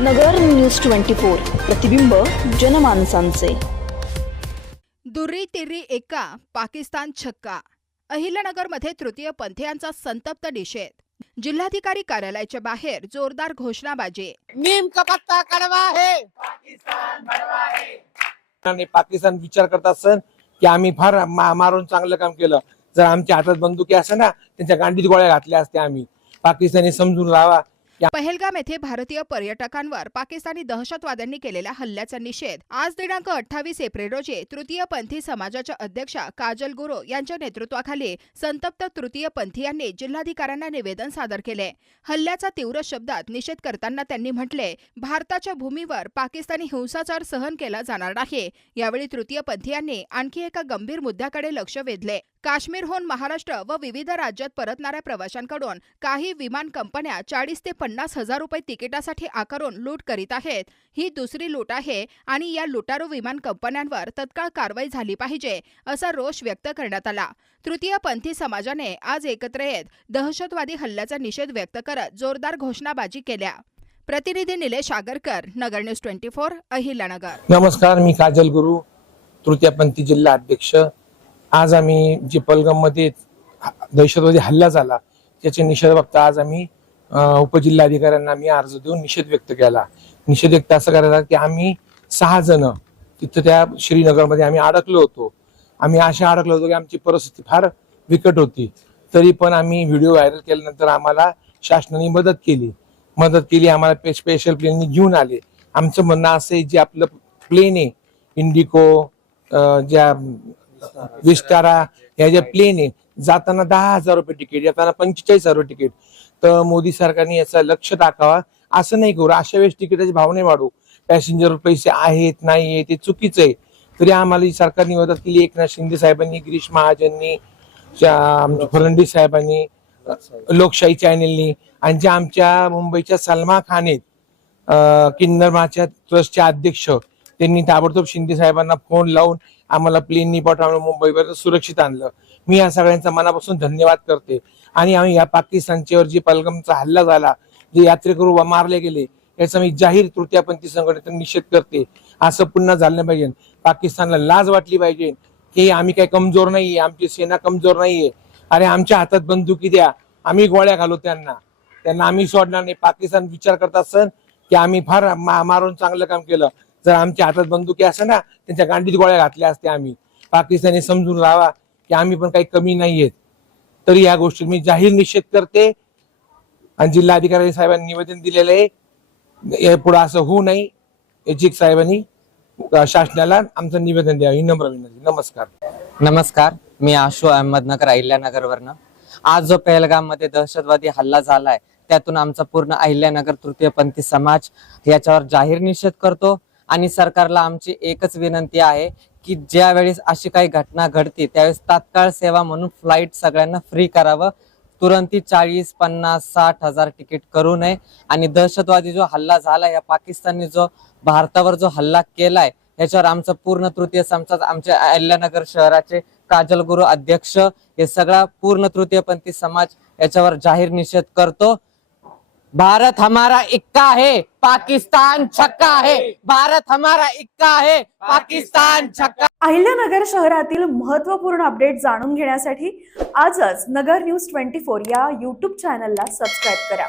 नगर news twenty four प्रतिबिंब जनमानसांचे. दुर्री तिर्री एका पाकिस्तान छक्का अहिल्यानगरमध्ये तृतीय पंथीयांचा संतप्त निषेध. जिल्हाधिकारी कार्यालयाच्या बाहेर जोरदार घोषणाबाजी. नीम का पत्ता कड़वा है आणि पाकिस्तान विचार करत असन की आम्ही फार मा- मारून चांगलं काम केलं. जर आमच्या हातात बंदुकी असं ना त्यांच्या गांडीत गोळ्या घातल्या असत्या आम्ही. पाकिस्तानी समजून लावा. पहलगाम येथे भारतीय पर्यटकांवर पाकिस्तानी दहशतवाद्यांनी केलेल्या हल्ल्याचा निषेध. आज दिनांक अठ्ठावीस एप्रिल रोजी तृतीयपंथी समाजाच्या अध्यक्षा काजल गुरु यांच्या नेतृत्वाखाली संतप्त तृतीयपंथीयांनी जिल्हाधिकाऱ्यांना निवेदन सादर केले. हल्ल्याचा तीव्र शब्दात निषेध करताना त्यांनी म्हटले भारताच्या भूमीवर पाकिस्तानी हिंसाचार सहन केला जाणार नाही. यावेळी तृतीयपंथीयांनी आणखी एका गंभीर मुद्द्याकडे लक्ष वेधले. काश्मीरहून महाराष्ट्र व विविध राज्यात परतणाऱ्या प्रवाशांकडून काही विमान कंपन्या चाळीस ते पन्नास हजार रुपये तिकिटासाठी आकारून लूट करीत आहेत. ही दुसरी लूट आहे आणि या लुटारू विमान कंपन्यांवर तत्काळ कारवाई झाली पाहिजे असा रोष व्यक्त करण्यात आला. तृतीयपंथी समाजाने आज एकत्र येत दहशतवादी हल्ल्याचा निषेध व्यक्त करत जोरदार घोषणाबाजी केल्या. प्रतिनिधी Nilesh Agarkar Nagar news twenty four Ahilyanagar नमस्कार मी काजल गुरु तृतीयपंथी जिल्हा अध्यक्ष आज आम्ही जे पलगममध्ये दहशतवादी हल्ला झाला त्याचे निषेध बघता आज आम्ही उपजिल्हाधिकाऱ्यांना आम्ही अर्ज देऊन निषेध व्यक्त केला. निषेध व्यक्त असं करायचा की आम्ही सहा जण तिथं त्या श्रीनगरमध्ये आम्ही अडकलो होतो. आम्ही अशा अडकलो होतो की आमची परिस्थिती फार बिकट होती. तरी पण आम्ही व्हिडिओ व्हायरल केल्यानंतर आम्हाला शासनाने मदत केली. मदत केली आम्हाला स्पेशल प्लेननी घेऊन आले. आमचं म्हणणं असं आहे जे आपलं प्लेन आहे इंडिको ज्या विस्तारा ह्या ज्या प्लेन आहे जाताना दहा हजार रुपये तिकीट येताना पंचेचाळीस हजार रुपये तिकीट तर मोदी सरकारने याचा लक्ष टाकावा असं नाही करू अशा वेळेस तिकिटाचे भाव नाही वाढू. पॅसेंजर पैसे आहेत नाही आहे ते चुकीचं आहे. तरी आम्हाला सरकारने मदत केली. एकनाथ शिंदे साहेबांनी गिरीश महाजननी ज्या फडणवीस साहेबांनी लोकशाही चॅनेलनी आणि ज्या आमच्या मुंबईच्या सलमा खान आहेत किन्नर किन्नरमाच्या ट्रस्टचे अध्यक्ष त्यांनी ताबडतोब शिंदे साहेबांना फोन लावून आम्हाला प्लेननी पाठवून मुंबईपर्यंत सुरक्षित आणलं. मी या सगळ्यांचा मनापासून धन्यवाद करते. आणि आम्ही या पाकिस्तानच्यावर जी पलगमचा हल्ला झाला जे यात्रेकरू मारले गेले याचा मी जाहीर तृतीयपंथी संघटनेचा निषेध करते. असं पुन्हा झालं पाहिजे. पाकिस्तानला लाज वाटली पाहिजे की आम्ही काही कमजोर नाहीये आमची सेना कमजोर नाहीये. अरे आमच्या हातात बंदुकी द्या. आम्ही गोळ्या घालू त्यांना. त्यांना आम्ही सोडणार नाही. पाकिस्तान विचार करत असन की आम्ही फार मा- मारून चांगलं काम केलं. जर आमच्या हातात बंदुकी असं ना त्यांच्या गांडीत गोळ्या घातल्या असत्या आम्ही. पाकिस्तानी समजून लावा की आम्ही पण काही कमी नाहीयेत. तरी या गोष्टी मी जाहीर निषेध करते. आणि जिल्हाधिकारी साहेबांनी निवेदन दिलेलं आहे. पुढे असं होऊ नये. याची साहेबांनी शासनाला आमचं निवेदन द्यावं. ही नम्र विनंती. नमस्कार. नमस्कार. मी आशु अहमदनगर अहिल्यानगरवरनं. आज जो पहलगाममध्ये दहशतवादी हल्ला झालाय त्यातून आमचा पूर्ण अहिल्यानगर तृतीयपंथी समाज याच्यावर जाहीर निषेध करतो. आणि सरकारला आमची एकच विनंती आहे की ज्या वेळेस अशी काही घटना घडते त्यावेळेस तात्काळ सेवा म्हणून फ्लाईट सगळ्यांना फ्री करावं. तुरंती चाळीस पन्नास साठ हजार तिकीट करू नये. आणि दहशतवादी जो हल्ला झाला या पाकिस्तानने जो भारतावर जो हल्ला केलाय याच्यावर आमचं पूर्ण तृतीय समाज आमच्या अहिल्यानगर शहराचे काजल गुरु अध्यक्ष हे सगळा पूर्ण तृतीयपंथी समाज याच्यावर जाहीर निषेध करतो. भारत हमारा इक्का है पाकिस्तान छक्का है। भारत हमारा इक्का है पाकिस्तान छक्का। अहिल्यानगर शहरातील महत्त्वपूर्ण अपडेट जाणून घेण्यासाठी आजच नगर न्यूज ट्वेंटी फोर या यूट्यूब चॅनलला सबस्क्राईब करा.